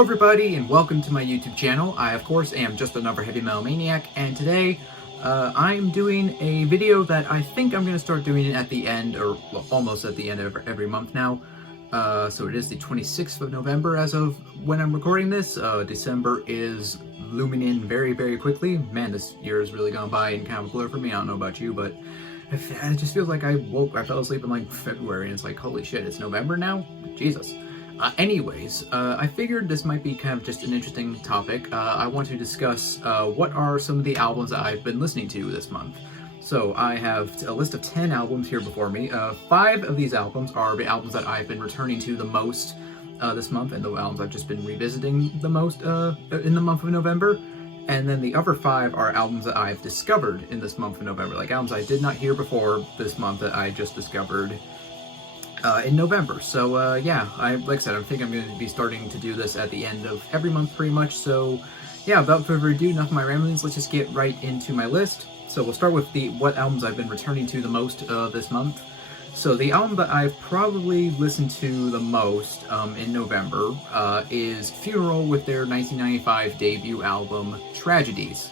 Hello everybody and welcome to my YouTube channel. I of course am just another heavy metal maniac, and today I'm doing a video that I think I'm going to start doing at the end, or well, almost at the end of every month now. So it is the 26th of November as of when I'm recording this. December is looming in very, very quickly. Man, this year has really gone by in kind of a blur for me. I don't know about you, but it just feels like I fell asleep in like February and it's like, holy shit, it's November now? Jesus. Anyways, I figured this might be kind of just an interesting topic. I want to discuss what are some of the albums that I've been listening to this month. So I have a list of 10 albums here before me. 5 of these albums are the albums that I've been returning to the most this month, and the albums I've just been revisiting the most in the month of November. And then the other 5 are albums that I've discovered in this month of November, like albums I did not hear before this month that I just discovered in November. So yeah, like I said, I think I'm going to be starting to do this at the end of every month pretty much. So yeah, without further ado, enough of my ramblings, let's just get right into my list. So we'll start with what albums I've been returning to the most this month. So the album that I've probably listened to the most in November is Funeral with their 1995 debut album, Tragedies.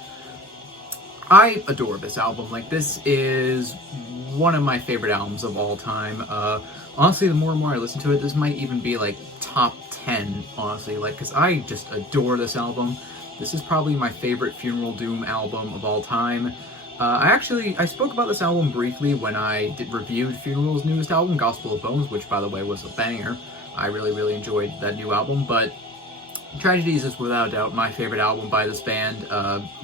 I adore this album. Like, this is one of my favorite albums of all time. Honestly, the more and more I listen to it, this might even be like top 10, honestly, like, because I just adore this album. This is probably my favorite Funeral Doom album of all time. I spoke about this album briefly when I reviewed Funeral's newest album, Gospel of Bones, which, by the way, was a banger. I really, really enjoyed that new album, but Tragedies is without a doubt my favorite album by this band.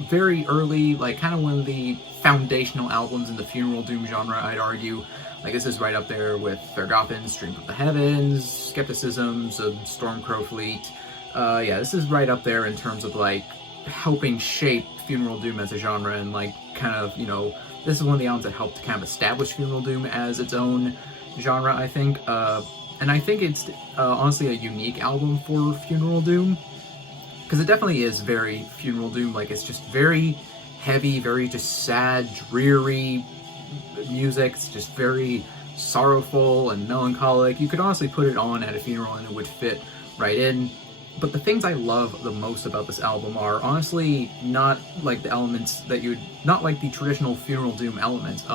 Very early, like, kind of one of the foundational albums in the Funeral Doom genre, I'd argue. Like, this is right up there with Vergothen's Stream of the Heavens, Skepticism's Stormcrow Fleet. Yeah, this is right up there in terms of, like, helping shape Funeral Doom as a genre, and, like, kind of, you know, this is one of the albums that helped kind of establish Funeral Doom as its own genre, I think. And I think it's honestly a unique album for Funeral Doom, because it definitely is very Funeral Doom. Like, it's just very heavy, very just sad, dreary music. It's just very sorrowful and melancholic. You could honestly put it on at a funeral and it would fit right in. But the things I love the most about this album are honestly not like the elements that not like the traditional Funeral Doom elements.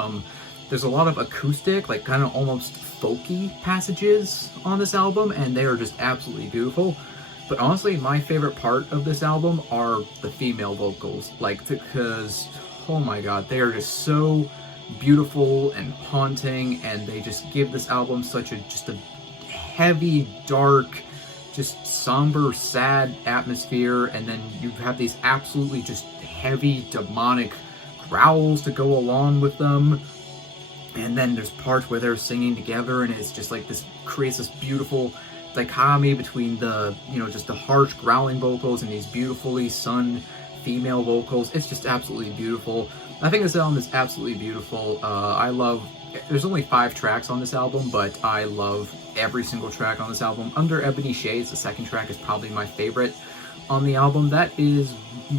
There's a lot of acoustic, like kind of almost folky passages on this album, and they are just absolutely beautiful. But honestly, my favorite part of this album are the female vocals, like, because, oh my god, they are just so beautiful and haunting, and they just give this album such just a heavy, dark, just somber, sad atmosphere. And then you have these absolutely just heavy, demonic growls to go along with them. And then there's parts where they're singing together, and it's just like this creates this beautiful dichotomy between the, you know, just the harsh growling vocals and these beautifully sung female vocals. It's just absolutely beautiful. I think this album is absolutely beautiful. There's only 5 tracks on this album, but I love every single track on this album. Under Ebony Shades, the second track, is probably my favorite on the album. That is,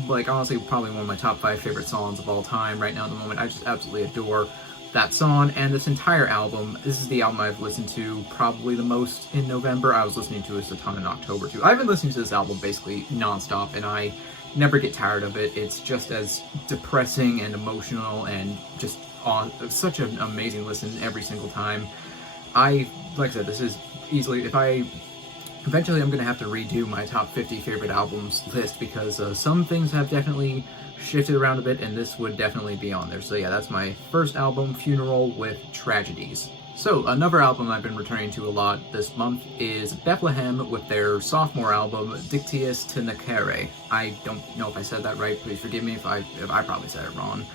like, honestly probably one of my top 5 favorite songs of all time right now at the moment. I just absolutely adore that song, and this entire album. This is the album I've listened to probably the most in November. I was listening to it a ton in October too. I've been listening to this album basically non-stop, and I never get tired of it. It's just as depressing and emotional and just such an amazing listen every single time. Like I said, this is easily, eventually I'm going to have to redo my top 50 favorite albums list, because some things have definitely shifted around a bit, and this would definitely be on there. So yeah, that's my first album, Funeral with Tragedies. So another album I've been returning to a lot this month is Bethlehem with their sophomore album, Dictius to Nacere. I don't know if I said that right. Please forgive me if I probably said it wrong.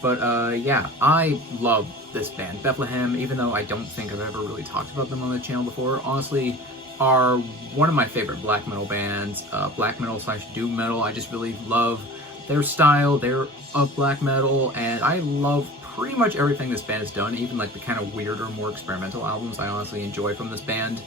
But yeah, I love this band. Bethlehem, even though I don't think I've ever really talked about them on the channel before, honestly, are one of my favorite black metal bands. Black metal / doom metal. I just really love their style. They're of black metal, and I love pretty much everything this band has done, even like the kind of weirder, more experimental albums I honestly enjoy from this band.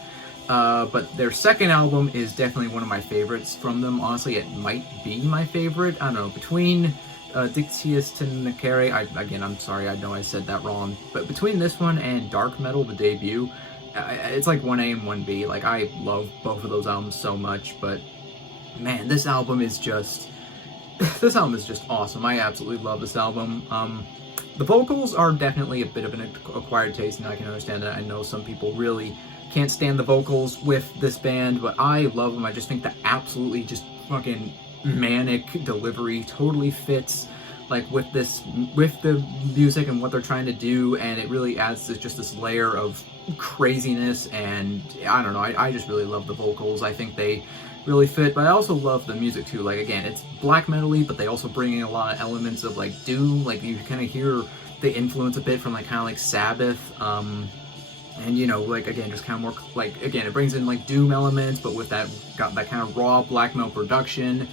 But their second album is definitely one of my favorites from them. Honestly, it might be my favorite. I don't know, between Dictius to Nacere, again, I'm sorry, I know I said that wrong, but between this one and Dark Metal, the debut, it's like 1A and 1B. Like, I love both of those albums so much, but man, this album is just this album is just awesome. I absolutely love this album. The vocals are definitely a bit of an acquired taste, and I can understand that. I know some people really can't stand the vocals with this band, but I love them. I just think the absolutely just fucking manic delivery totally fits like with the music and what they're trying to do, and it really adds just this layer of craziness. And I don't know, I just really love the vocals. I think they really fit, but I also love the music too. Like, again, it's black metal-y, but they also bring in a lot of elements of like doom. Like, you kind of hear the influence a bit from like kind of like Sabbath, and you know, like, again, just kind of more like, again, it brings in like doom elements, but with that, got that kind of raw black metal production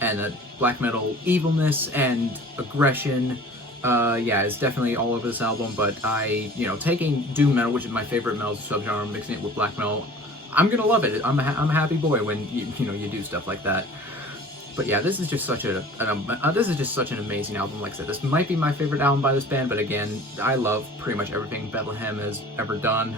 and that black metal evilness and aggression. Yeah, it's definitely all over this album. But you know, taking doom metal, which is my favorite metal subgenre, mixing it with black metal, I'm gonna love it. I'm a happy boy when you know, you do stuff like that. But yeah, this is just such an amazing album. Like I said, this might be my favorite album by this band, but again, I love pretty much everything Bethlehem has ever done.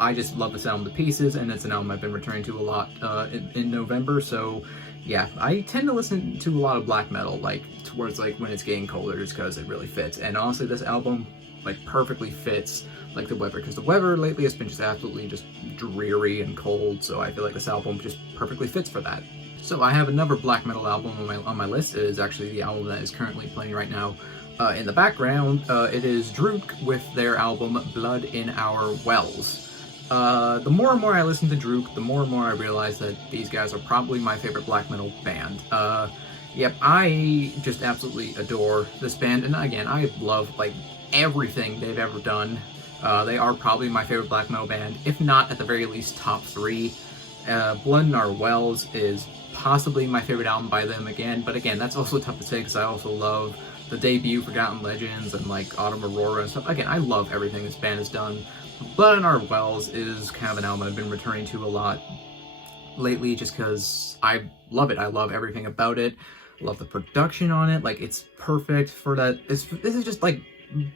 I just love this album to pieces, and it's an album I've been returning to a lot in November. So yeah, I tend to listen to a lot of black metal, like towards like when it's getting colder, just because it really fits. And honestly, this album like perfectly fits like the weather, because the weather lately has been just absolutely just dreary and cold, so I feel like this album just perfectly fits for that. So I have another black metal album on my list. It is actually the album that is currently playing right now in the background. It is Drook with their album Blood in Our Wells. The more and more I listen to Drook, the more and more I realize that these guys are probably my favorite black metal band. Yep, I just absolutely adore this band, and again, I love like everything they've ever done. They are probably my favorite black metal band, if not at the very least top 3. Blood in Our Wells is possibly my favorite album by them again, but again, that's also tough to say because I also love the debut Forgotten Legends and like Autumn Aurora and stuff. Again, I love everything this band has done. Blood in Our Wells is kind of an album I've been returning to a lot lately just because I love it. I love everything about it. I love the production on it. Like, it's perfect for that. This is just like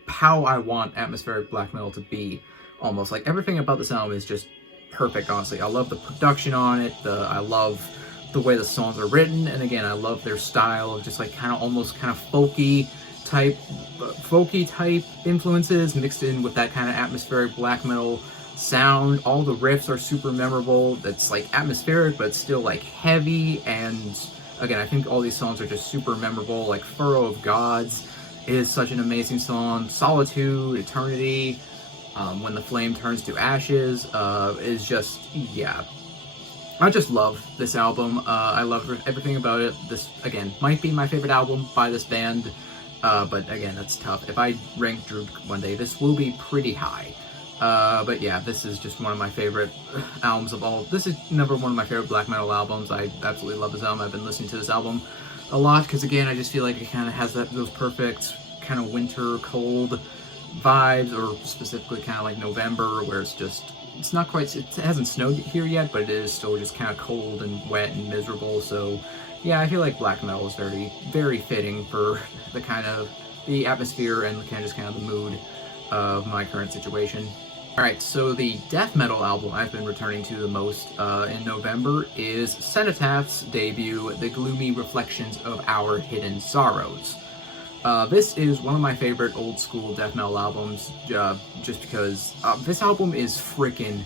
how I want atmospheric black metal to be, almost. Like, everything about this album is just perfect, honestly. I love the production on it. I love the way the songs are written, and again, I love their style of just like kind of almost kind of folky type influences mixed in with that kind of atmospheric black metal sound. All the riffs are super memorable. That's like atmospheric, but still like heavy. And again, I think all these songs are just super memorable. Like Furrow of Gods is such an amazing song. Solitude, Eternity, When the Flame Turns to Ashes is just, yeah. I just love this album. I love everything about it. This, again, might be my favorite album by this band, but again, that's tough. If I rank Droop one day, this will be pretty high. But yeah, this is just one of my favorite albums of all. This is number one of my favorite black metal albums. I absolutely love this album. I've been listening to this album a lot because, again, I just feel like it kind of has those perfect kind of winter cold vibes, or specifically kind of like November, where it's not quite, it hasn't snowed here yet, but it is still just kind of cold and wet and miserable. So yeah, I feel like black metal is very, very fitting for the kind of the atmosphere and kind of the mood of my current situation. Alright, so the death metal album I've been returning to the most in November is Cenotaph's debut, The Gloomy Reflections of Our Hidden Sorrows. This is one of my favorite old school death metal albums, just because this album is freaking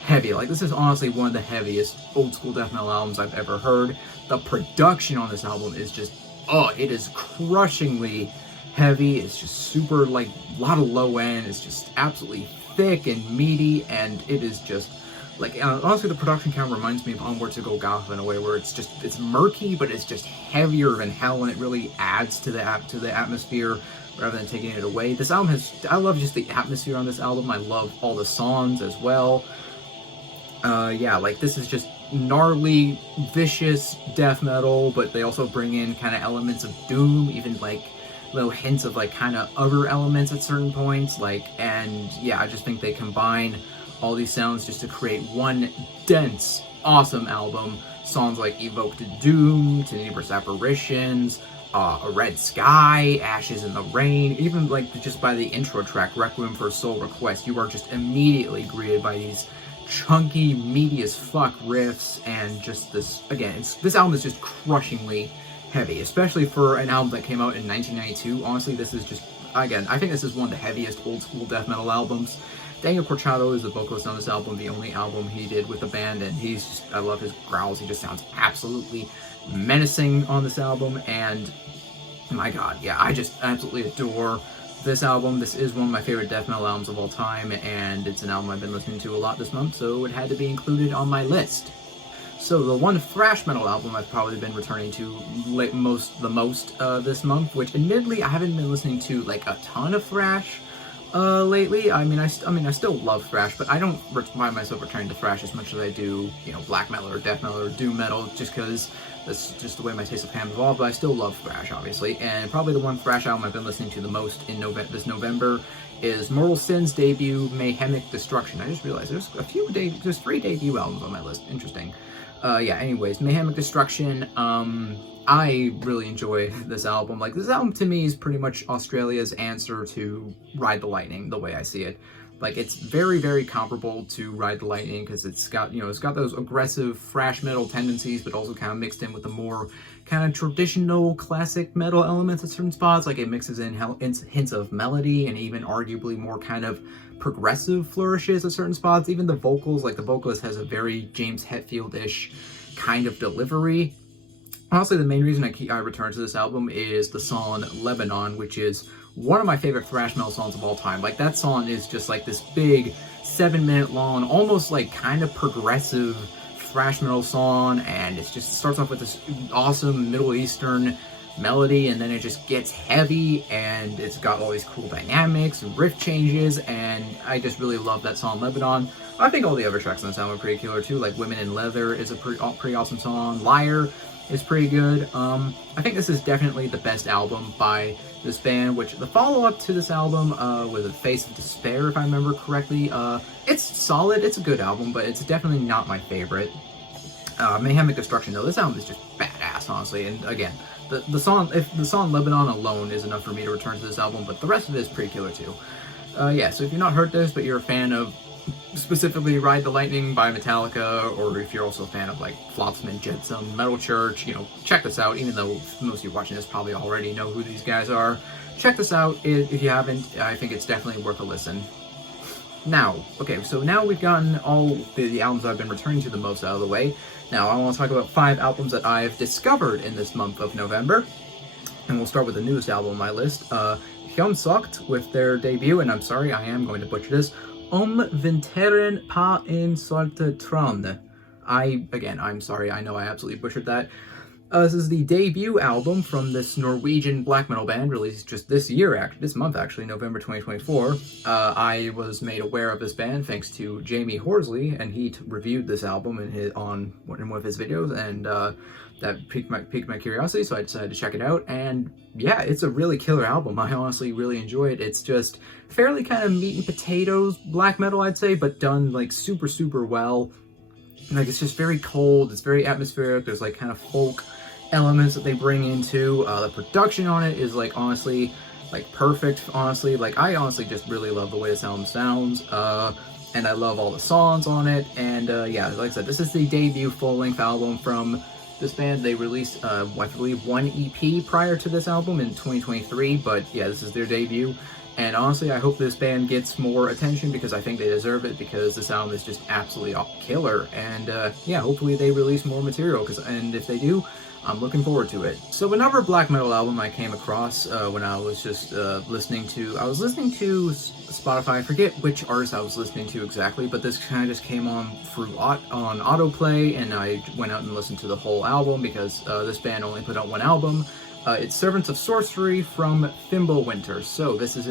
heavy. Like, this is honestly one of the heaviest old school death metal albums I've ever heard. The production on this album is just, it is crushingly heavy. It's just super, like, a lot of low end. It's just absolutely thick and meaty, and it is just, like, honestly, the production kind of reminds me of Onward to Golgotha in a way where it's murky, but it's just heavier than hell, and it really adds to the atmosphere rather than taking it away. This album I love just the atmosphere on this album. I love all the songs as well. Yeah, like, this is just gnarly, vicious death metal, but they also bring in kind of elements of doom, even like little hints of like kind of other elements at certain points, like, and yeah, I just think they combine all these sounds just to create one dense, awesome album. Songs like Evoked Doom, Tenebrous Apparitions, A Red Sky, Ashes in the Rain, even like just by the intro track, Requiem for a Soul Request, you are just immediately greeted by these chunky, meaty as fuck riffs, and just this, again, this album is just crushingly heavy, especially for an album that came out in 1992. Honestly, this is just, again, I think this is one of the heaviest old school death metal albums. Daniel Corchado is the vocalist on this album, the only album he did with the band, and he's just, I love his growls. He just sounds absolutely menacing on this album, and my god, yeah, I just absolutely adore this album. This is one of my favorite death metal albums of all time, and it's an album I've been listening to a lot this month, so it had to be included on my list. So the one thrash metal album I've probably been returning to the most this month, which admittedly I haven't been listening to like a ton of thrash lately. I mean, I still love thrash, but I don't find myself returning to thrash as much as I do, you know, black metal or death metal or doom metal, just because that's just the way my taste of ham evolved. But I still love thrash, obviously, and probably the one thrash album I've been listening to the most in this November is Mortal Sin's debut, Mayhemic Destruction. I just realized there's there's 3 debut albums on my list. Interesting. Yeah, anyways, Mayhemic Destruction, I really enjoy this album. Like, this album to me is pretty much Australia's answer to Ride the Lightning, the way I see it. Like, it's very, very comparable to Ride the Lightning, because it's got, you know, it's got those aggressive thrash metal tendencies, but also kind of mixed in with the more kind of traditional classic metal elements at certain spots. Like, it mixes in hints of melody and even arguably more kind of progressive flourishes at certain spots. Even the vocals, like the vocalist has a very James Hetfield-ish kind of delivery. Honestly, the main reason I return to this album is the song Lebanon, which is one of my favorite thrash metal songs of all time. Like, that song is just like this big 7-minute long, almost like kind of progressive thrash metal song, and it starts off with this awesome Middle Eastern melody, and then it just gets heavy, and it's got all these cool dynamics and riff changes, and I just really love that song Lebanon. I think all the other tracks on this album are pretty killer too. Like Women in Leather is a pretty awesome song. Liar is pretty good. I think this is definitely the best album by this band, which the follow-up to this album was A Face of Despair, if I remember correctly. It's solid, it's a good album, but it's definitely not my favorite. Mayhemic Destruction, though, this album is just badass, honestly, and again, the song Lebanon alone is enough for me to return to this album, but the rest of it is pretty killer too. Yeah, so if you've not heard this, but you're a fan of specifically Ride the Lightning by Metallica, or if you're also a fan of like Flotsam and Jetsam, Metal Church, you know, check this out. Even though most of you watching this probably already know who these guys are, check this out if you haven't. I think it's definitely worth a listen. Now, okay, so now we've gotten all the albums I've been returning to the most out of the way. Now I want to talk about 5 albums that I've discovered in this month of November, and we'll start with the newest album on my list, Hucked, with their debut, and I'm sorry, I am going to butcher this, Vinteren pa en solte tron. I'm sorry, I know I absolutely butchered that. This is the debut album from this Norwegian black metal band, released just this month, November 2024. I was made aware of this band thanks to Jamie Horsley, and he reviewed this album in one of his videos, and that piqued my curiosity, so I decided to check it out. And yeah, it's a really killer album. I honestly really enjoy it. It's just fairly kind of meat and potatoes black metal, I'd say, but done like super, super well. Like, it's just very cold, it's very atmospheric, there's like kind of folk elements that they bring into. The production on it is like honestly like perfect, honestly. Like, I honestly just really love the way this album sounds, and I love all the songs on it. And yeah, like I said, this is the debut full-length album from this band. They released I believe 1 EP prior to this album in 2023, but yeah, this is their debut. And honestly, I hope this band gets more attention, because I think they deserve it, because this album is just absolutely killer. And yeah, hopefully they release more material, and if they do, I'm looking forward to it. So another black metal album I came across when I was just listening to Spotify. I forget which artist I was listening to exactly, but this kind of just came on on autoplay, and I went out and listened to the whole album, because this band only put out 1 album. It's Servants of Sorcery from Fimble Winter. So this was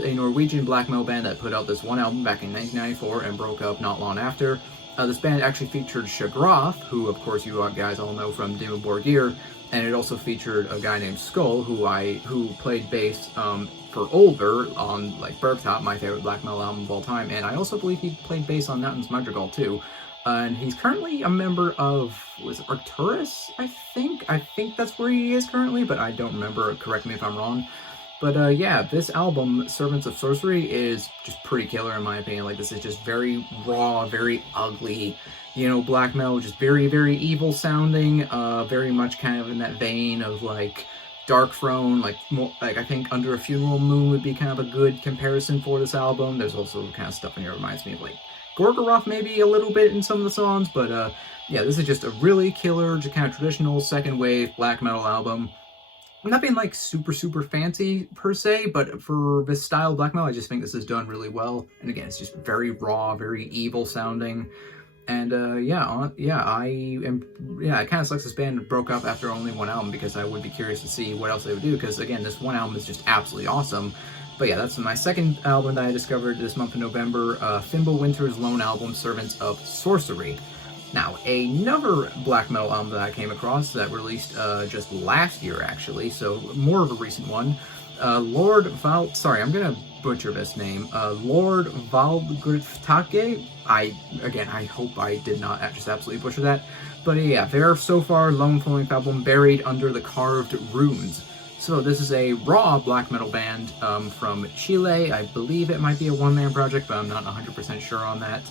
a Norwegian black metal band that put out this 1 album back in 1994 and broke up not long after. This band actually featured Shagroth, who of course you guys all know from Dimmu Borgir, and it also featured a guy named Skull, who played bass for Olver on like Bergtop, my favorite black metal album of all time, and I also believe he played bass on Mountains Madrigal too. And he's currently a member of, was it Arcturus, I think? I think that's where he is currently, but I don't remember. Correct me if I'm wrong. But yeah, this album, Servants of Sorcery, is just pretty killer in my opinion. Like, this is just very raw, very ugly, you know, black metal, just very, very evil sounding, very much kind of in that vein of, like, Dark Throne, like, more, like, I think Under a Funeral Moon would be kind of a good comparison for this album. There's also kind of stuff in here that reminds me of, like, Gorgoroth maybe a little bit in some of the songs, but yeah, this is just a really killer, just kind of traditional second wave black metal album. Nothing like super, super fancy per se, but for this style of black metal, I just think this is done really well. And again, it's just very raw, very evil sounding. And it kind of sucks this band broke up after only one album, because I would be curious to see what else they would do, because again, this one album is just absolutely awesome. But yeah, that's my second album that I discovered this month of November, Fimble Winter's lone album, Servants of Sorcery. Now, another black metal album that I came across that released just last year, actually, so more of a recent one, sorry, I'm gonna butcher this name, Lord Valdgriftage. I hope I did not just absolutely butcher that, but yeah, their so far lone full-length album, Buried Under the Carved Runes. So this is a raw black metal band from Chile. I believe it might be a one-man project, but I'm not 100% sure on that.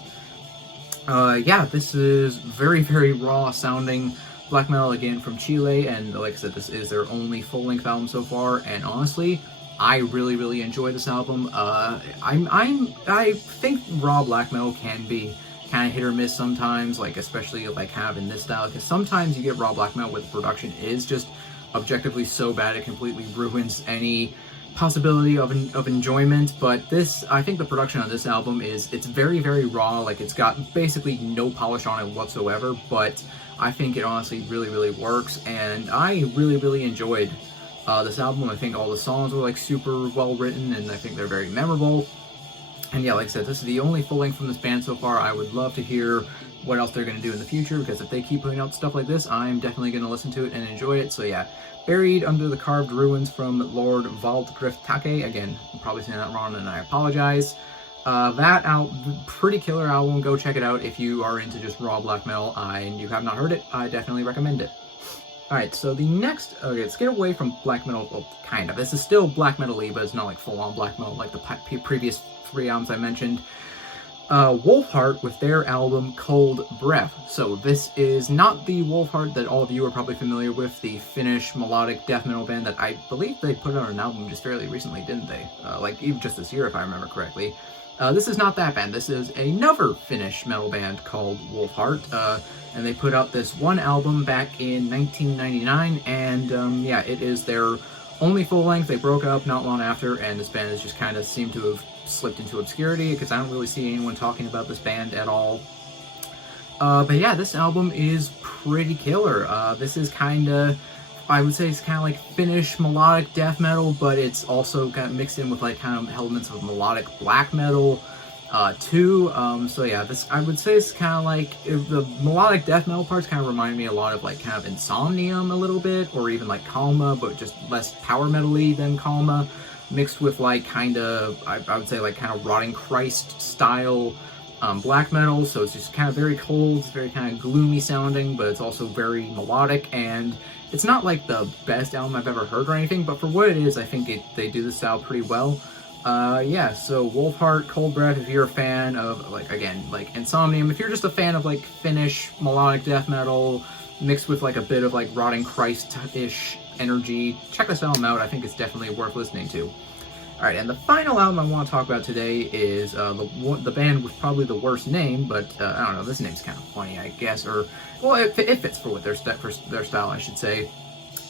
Yeah, this is very, very raw sounding black metal again from Chile, and like I said, this is their only full-length album so far, and honestly, I really, really enjoy this album. I think raw black metal can be kind of hit or miss sometimes, like especially like kind of in this style, because sometimes you get raw black metal where the production is just objectively so bad it completely ruins any possibility of enjoyment. But this, I think the production on this album it's very, very raw, like it's got basically no polish on it whatsoever, but I think it honestly really, really works, and I really, really enjoyed this album. I think all the songs were like super well written, and I think they're very memorable. And yeah, like I said, this is the only full length from this band so far. I would love to hear what else they're going to do in the future, because if they keep putting out stuff like this, I'm definitely going to listen to it and enjoy it. So yeah, Buried Under the Carved Ruins from Lord Valdgriftage. Again, I'm probably saying that wrong, and I apologize. Pretty killer album. Go check it out if you are into just raw black metal and you have not heard it. I definitely recommend it. Alright, so the next, okay, let's get away from black metal, well, kind of. This is still black metal-y, but it's not like full-on black metal like the previous three albums I mentioned. Wolfart with their album Cold Breath. So this is not the Wolfart that all of you are probably familiar with, the Finnish melodic death metal band that I believe they put out an album just fairly recently, didn't they? Like even just this year, if I remember correctly. This is not that band. This is another Finnish metal band called Wolfart, and they put out this one album back in 1999, and yeah, it is their only full-length. They broke up not long after, and this band has just kind of seemed to have slipped into obscurity, because I don't really see anyone talking about this band at all. But yeah, this album is pretty killer. This is kind of, I would say it's kind of like Finnish melodic death metal, but it's also kind of mixed in with like kind of elements of melodic black metal too. So yeah, this, I would say it's kind of like, the melodic death metal parts kind of remind me a lot of like kind of Insomnium a little bit, or even like Kalma, but just less power metal-y than Kalma, mixed with like kind of, I would say like kind of Rotting Christ style black metal. So it's just kind of very cold, it's very kind of gloomy sounding, but it's also very melodic, and it's not like the best album I've ever heard or anything, but for what it is, I think they do this style pretty well. Yeah, so Wolfart, Cold Breath, if you're a fan of, like, again, like Insomnium, if you're just a fan of like Finnish melodic death metal mixed with like a bit of like Rotting Christ-ish energy, check this album out. I think it's definitely worth listening to. Alright, and the final album I want to talk about today is the band with probably the worst name, but I don't know, this name's kind of funny, I guess, or, well, it fits for what their style, I should say.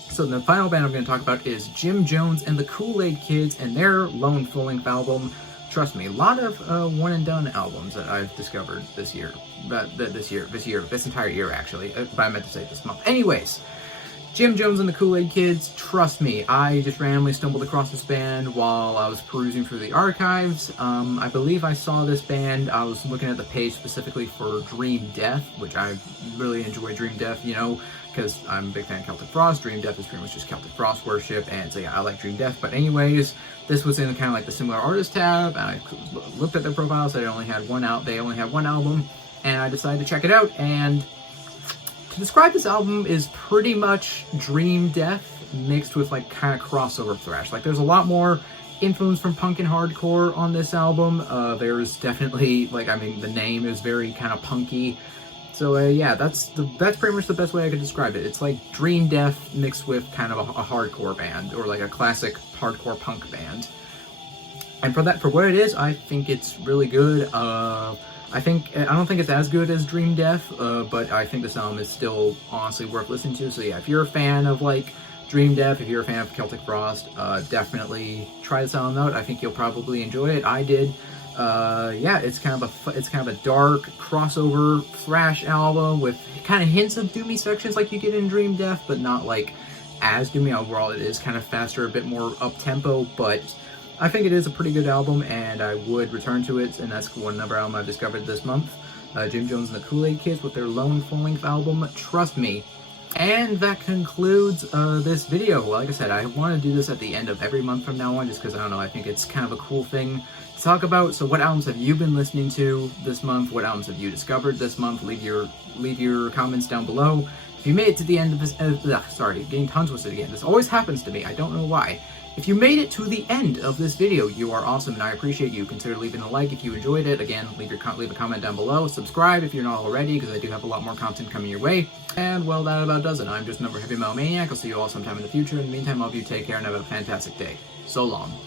So the final band I'm going to talk about is Jim Jones and the Kool-Aid Kids and their lone full-length album. Trust me, a lot of one-and-done albums that I've discovered this year, this entire year, actually, but I meant to say this month. Anyways, Jim Jones and the Kool-Aid Kids, trust me, I just randomly stumbled across this band while I was perusing through the archives. I believe I saw this band, I was looking at the page specifically for Dream Death, which I really enjoy Dream Death, you know, because I'm a big fan of Celtic Frost. Dream Death is pretty much just Celtic Frost worship, and so yeah, I like Dream Death. But anyways, this was in kind of like the similar artist tab, and I looked at their profiles, they only had one album, and I decided to check it out, and to describe this album is pretty much Dream Death mixed with like kind of crossover thrash. Like there's a lot more influence from punk and hardcore on this album. There's definitely, like, I mean, the name is very kind of punky. So yeah, that's pretty much the best way I could describe it. It's like Dream Death mixed with kind of a hardcore band, or like a classic hardcore punk band. And for what it is, I think it's really good. I don't think it's as good as Dream Death, but I think this album is still honestly worth listening to. So yeah, if you're a fan of like Dream Death, if you're a fan of Celtic Frost, definitely try this album out. I think you'll probably enjoy it. I did. Yeah, it's kind of a dark crossover thrash album with kind of hints of doomy sections like you get in Dream Death, but not like as doomy. Overall, it is kind of faster, a bit more up tempo, but I think it is a pretty good album, and I would return to it. And that's another album I've discovered this month. Jim Jones and the Kool-Aid Kids with their lone full-length album, Trust Me. And that concludes this video. Like I said, I want to do this at the end of every month from now on, just because, I don't know, I think it's kind of a cool thing to talk about. So what albums have you been listening to this month? What albums have you discovered this month? Leave your comments down below. If you made it to the end of this, sorry, getting tongue twisted again. This always happens to me. I don't know why. If you made it to the end of this video, you are awesome, and I appreciate you. Consider leaving a like if you enjoyed it. Again, leave a comment down below. Subscribe if you're not already, because I do have a lot more content coming your way. And, well, that about does it. I'm just another Heavy Metal Maniac. I'll see you all sometime in the future. In the meantime, I hope you take care and have a fantastic day. So long.